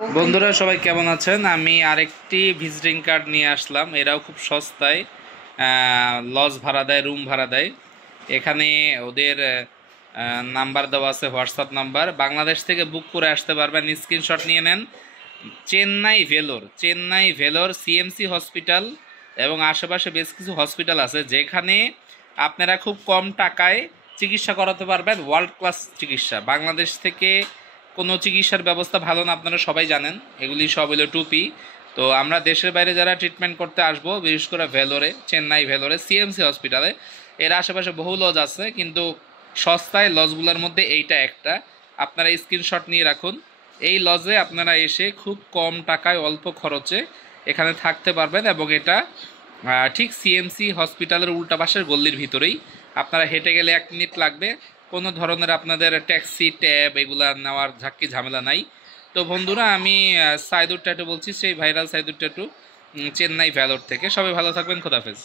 বন্ধুরা সবাই কেমন আছেন? আমি আরেকটি ভিজিটিং কার্ড নিয়ে আসলাম। এরাও খুব সস্তায় লজ ভাড়া দেয়, রুম ভাড়া দেয়। এখানে ওদের নাম্বার দেওয়া আছে, হোয়াটসঅ্যাপ নাম্বার। বাংলাদেশ থেকে বুক করে আসতে পারবেন, স্ক্রিনশট নিয়ে নেন। চেন্নাই ভেলোর সিএমসি হসপিটাল এবং আশেপাশে বেশ কিছু হসপিটাল আছে যেখানে আপনারা খুব কম টাকায় চিকিৎসা করাতে পারবেন। ওয়ার্ল্ড ক্লাস চিকিৎসা। বাংলাদেশ থেকে কোনো চিকিৎসার ব্যবস্থা ভালো না, আপনারা সবাই জানেন। এগুলি সব হলো টুপি। তো আমরা দেশের বাইরে যারা ট্রিটমেন্ট করতে আসবো, বিশেষ করে চেন্নাই ভেলোরে সিএমসি হসপিটালে, এর আশেপাশে বহু লজ আছে, কিন্তু সস্তায় লজগুলোর মধ্যে এইটা একটা। আপনারা স্ক্রিনশট নিয়ে রাখুন। এই লজে আপনারা এসে খুব কম টাকায় অল্প খরচে এখানে থাকতে পারবেন, এবং এটা ঠিক সিএমসি হসপিটালের উল্টা পাশের গল্লির ভিতরেই। আপনারা হেঁটে গেলে 1 মিনিট লাগবে। কোনো ধরনের আপনাদের ট্যাক্সি ট্যাব এগুলা নেওয়ার ঝাক্কি ঝামেলা নাই। তো বন্ধুরা, আমি সাইদুর ট্যাটু বলছি, সেই viral Saidur tattoo, Chennai valour থেকে। সবাই ভালো থাকবেন, খোদাহাফেজ।